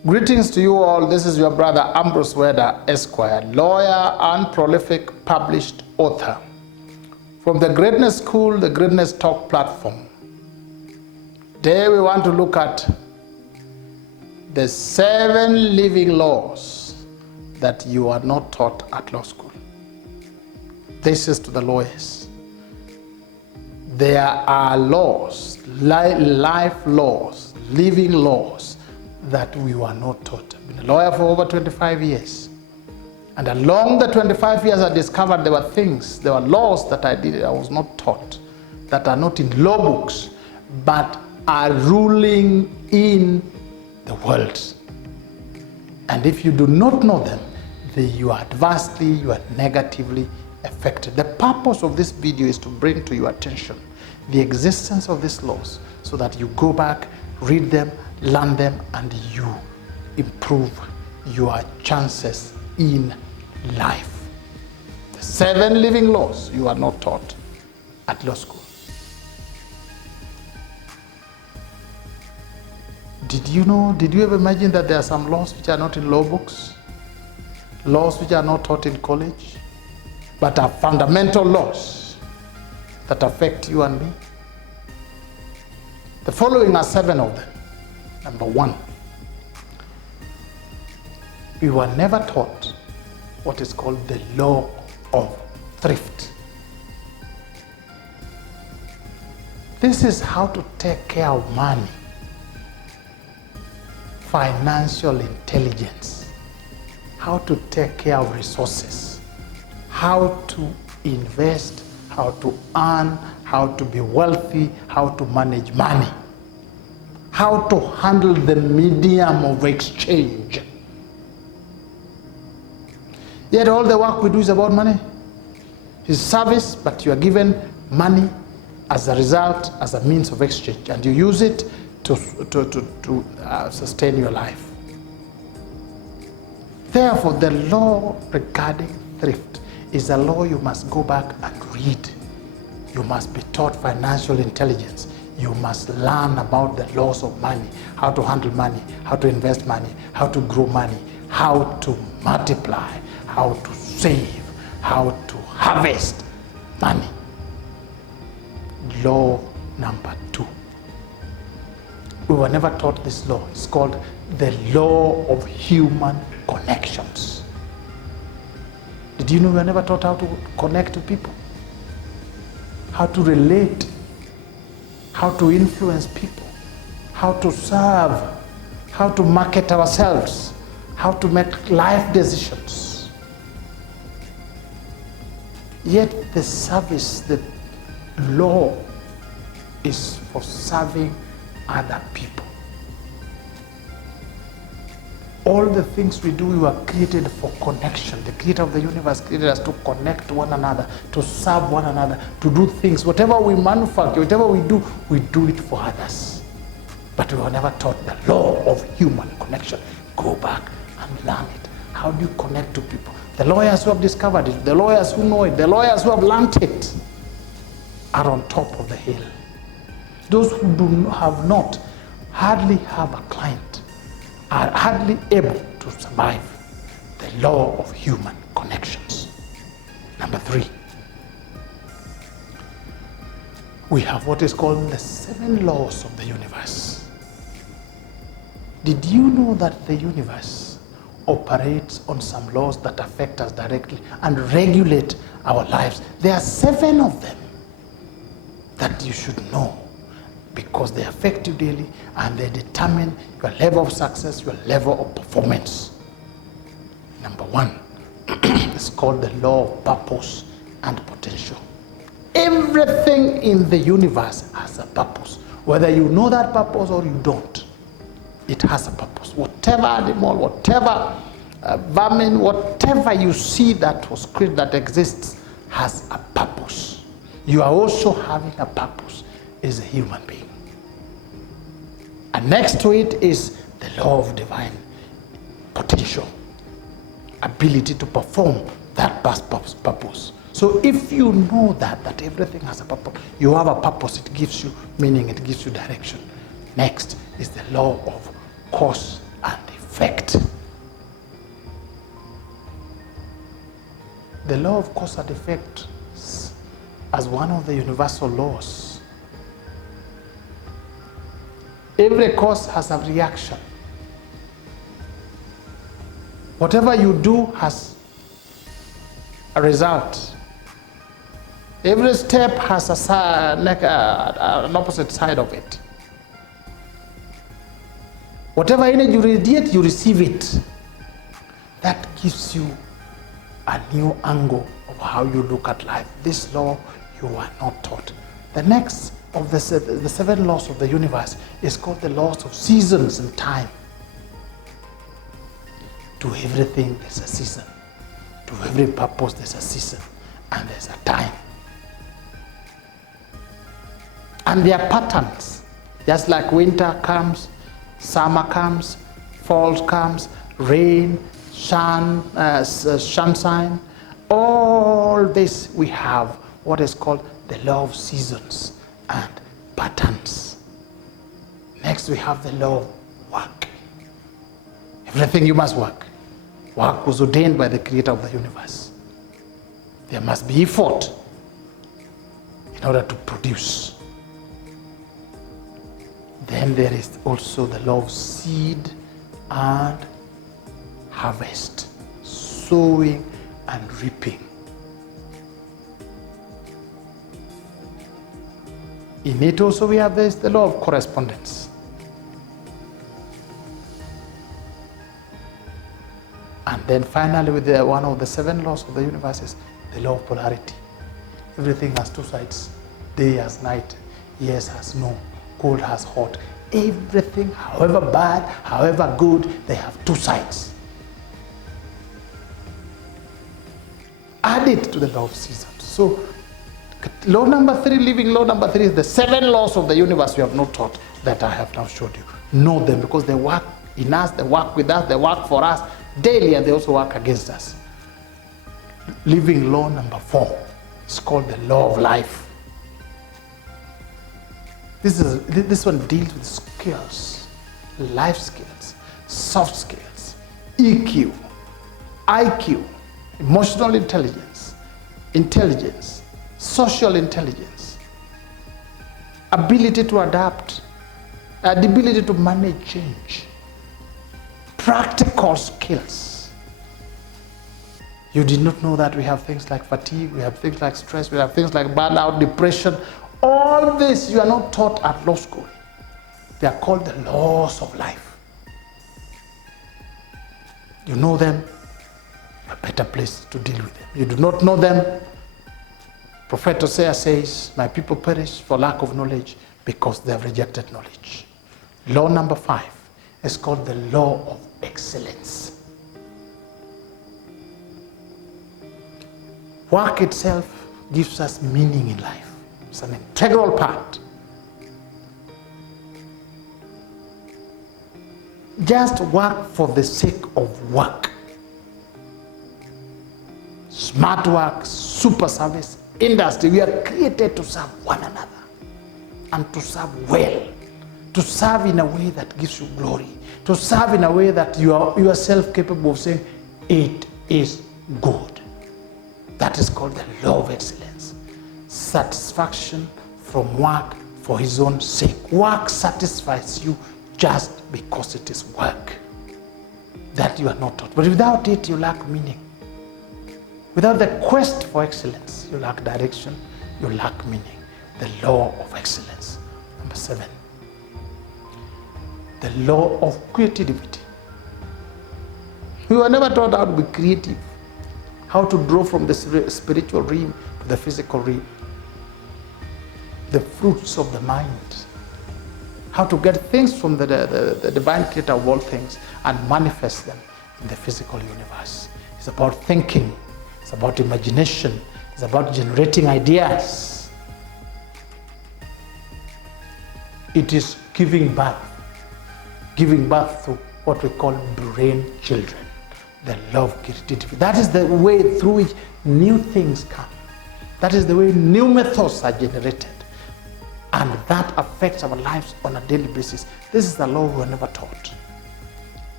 Greetings to you all. This is your brother Ambrose Weda.Esq, lawyer and prolific published author. From the Greatness School, the Greatness Talk platform. Today we want to look at the 7 living laws that you are not taught at law school. This is to the lawyers. There are laws, life laws, living laws that we were not taught. I've been a lawyer for over 25 years. And along the 25 years, I discovered there were laws that I was not taught, that are not in law books, but are ruling in the world. And if you do not know them, then you are negatively affected. The purpose of this video is to bring to your attention the existence of these laws so that you go back, read them, learn them, and you improve your chances in life. The 7 living laws you are not taught at law school. Did you ever imagine that there are some laws which are not in law books? Laws which are not taught in college, but are fundamental laws that affect you and me? The following are 7 of them. Number 1, we were never taught what is called the law of thrift. This is how to take care of money, financial intelligence, how to take care of resources, how to invest, how to earn, how to be wealthy, how to manage money, how to handle the medium of exchange. Yet all the work we do is about money. It's service, but you are given money as a result, as a means of exchange, and you use it to sustain your life. Therefore, the law regarding thrift is a law you must go back and read. You must be taught financial intelligence. You must learn about the laws of money, how to handle money, how to invest money, how to grow money, how to multiply, how to save, how to harvest money. Law number 2. We were never taught this law. It's called the law of human connections. Did you know we were never taught how to connect to people? How to relate, how to influence people, how to serve, how to market ourselves, how to make life decisions. Yet the service, the law is for serving other people. All the things we do, we were created for connection. The creator of the universe created us to connect to one another, to serve one another, to do things. Whatever we manufacture, whatever we do it for others. But we were never taught the law of human connection. Go back and learn it. How do you connect to people? The lawyers who have discovered it, the lawyers who know it, the lawyers who have learned it are on top of the hill. Those who have not hardly have a client, are hardly able to survive the law of human connections. Number 3, we have what is called the 7 laws of the universe. Did you know that the universe operates on some laws that affect us directly and regulate our lives? There are 7 of them that you should know, because they affect you daily and they determine your level of success, your level of performance. Number 1 is called the law of purpose and potential. Everything in the universe has a purpose. Whether you know that purpose or you don't, it has a purpose. Whatever animal, whatever vermin, whatever you see that was created, that exists, has a purpose. You are also having a purpose as a human being. And next to it is the law of divine potential, ability to perform that purpose. So if you know that everything has a purpose, you have a purpose, it gives you meaning, it gives you direction. Next is the law of cause and effect. effect. The law of cause and effect as one of the universal laws. Every cause has a reaction. Whatever you do has a result. Every step has an opposite side of it. Whatever energy you radiate, you receive it. That gives you a new angle of how you look at life. This law you are not taught. The next of the seven laws of the universe is called the laws of seasons and time. To everything there's a season. To every purpose there's a season and there's a time. And there are patterns. Just like winter comes, summer comes, fall comes, rain, sunshine, all this we have what is called the law of seasons and patterns. Next we have the law of work. Everything you must work. Work was ordained by the creator of the universe. There must be effort in order to produce. Then there is also the law of seed and harvest, sowing and reaping. In it also we have the law of correspondence. And then finally with one of the seven laws of the universe is the law of polarity. Everything has two sides. Day has night, yes has no, cold has hot. Everything, however bad, however good, they have two sides. Add it to the law of seasons. So law number 3, living law number 3 is the seven laws of the universe we have not taught that I have now showed you. Know them because they work in us, they work with us, they work for us daily, and they also work against us. Living law number 4 is called the law of life. This one deals with skills, life skills, soft skills, EQ, IQ, emotional intelligence, social intelligence, ability to adapt, the ability to manage change, practical skills. You did not know that we have things like fatigue, we have things like stress, we have things like burnout, depression. All this you are not taught at law school. They are called the laws of life. You know them, a better place to deal with them. You do not know them. Prophet Hosea says, my people perish for lack of knowledge because they have rejected knowledge. Law number 5 is called the law of excellence. Work itself gives us meaning in life. It's an integral part. Just work for the sake of work. Smart work, super service, industry. We are created to serve one another and to serve well. To serve in a way that gives you glory. To serve in a way that you are yourself capable of saying, it is good. That is called the law of excellence. Satisfaction from work for his own sake. Work satisfies you just because it is work. That you are not taught. But without it, you lack meaning. Without the quest for excellence, you lack direction, you lack meaning. The law of excellence. Number 7. The law of creativity. We were never taught how to be creative, how to draw from the spiritual realm to the physical realm, the fruits of the mind, how to get things from the divine creator of all things and manifest them in the physical universe. It's about thinking, it's about imagination, it's about generating ideas. It is giving birth to what we call brain children, the love of creativity. That is the way through which new things come. That is the way new methods are generated. And that affects our lives on a daily basis. This is the law we were never taught.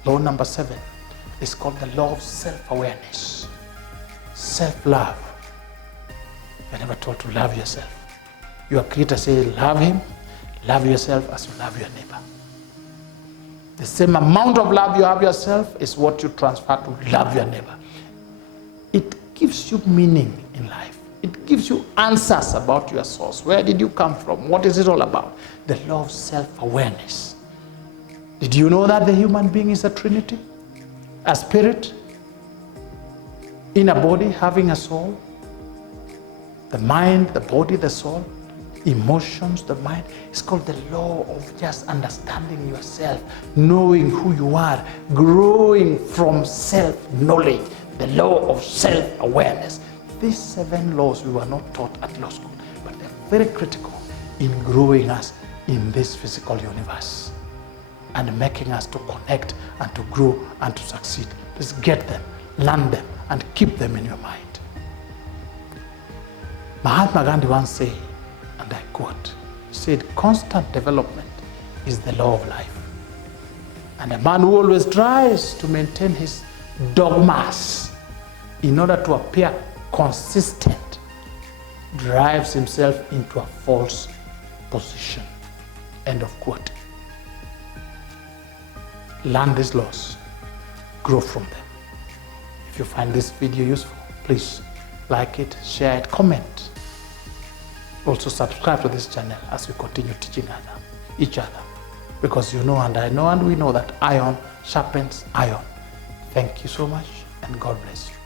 Law number 7 is called the law of self-awareness. Self-love. You're never told to love yourself. Your Creator says, love Him, love yourself as you love your neighbor. The same amount of love you have yourself is what you transfer to love your neighbor. It gives you meaning in life. It gives you answers about your source. Where did you come from? What is it all about? The law of self-awareness. Did you know that the human being is a trinity? A spirit, in a body, having a soul, the mind, the body, the soul, emotions, the mind. It's called the law of just understanding yourself, knowing who you are, growing from self-knowledge, the law of self-awareness. These 7 laws we were not taught at law school, but they're very critical in growing us in this physical universe and making us to connect and to grow and to succeed. Please get them, learn them, and keep them in your mind. Mahatma Gandhi once said, and I quote, he said, constant development is the law of life. And a man who always tries to maintain his dogmas in order to appear consistent drives himself into a false position. End of quote. Learn these laws, grow from them. If you find this video useful, please like it, share it, comment. Also subscribe to this channel as we continue teaching each other. Because you know and I know and we know that iron sharpens iron. Thank you so much and God bless you.